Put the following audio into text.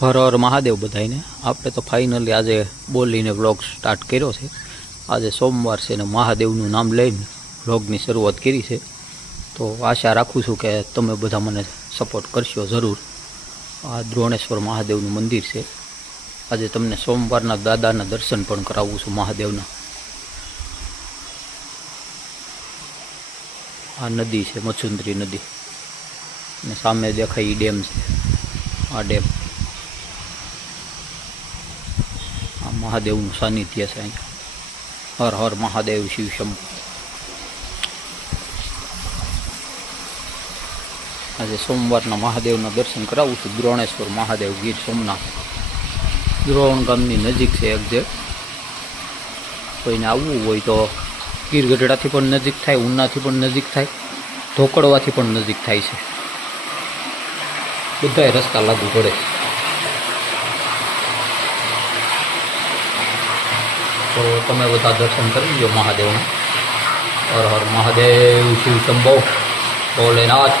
હર હર મહાદેવ બધાઈને। આપણે તો ફાઇનલી આજે બોલીને વ્લોગ સ્ટાર્ટ કર્યો છે। આજે સોમવાર છે ને મહાદેવનું નામ લઈને વ્લોગની શરૂઆત કરી છે। તો આશા રાખું છું કે તમે બધા મને સપોર્ટ કરશો જરૂર। આ દ્રોણેશ્વર મહાદેવનું મંદિર છે। આજે તમને સોમવારના દાદાના દર્શન પણ કરાવું છું મહાદેવના। આ નદી છે મચુંદરી નદી, અને સામે દેખાય ડેમ છે। આ ડેમ, આ મહાદેવનું સાનિધ્ય છે અહીંયા। હર હર મહાદેવ શિવ શંભુ। આજે સોમવારના મહાદેવના દર્શન કરાવું છું। દ્રોણેશ્વર મહાદેવ, ગીર સોમનાથ, દ્રોણ ગામની નજીક છે એક્ઝેક્ટ। કોઈને આવવું હોય તો ગીર ગઢડાથી પણ નજીક થાય, ઉનાથી પણ નજીક થાય, ધોકડવાથી પણ નજીક થાય છે। બધાય રસ્તા લાગુ પડે। તો તમે બધા દર્શન કરી લો મહાદેવના। હર હર મહાદેવ શિવ શંભો ભોલેનાથ।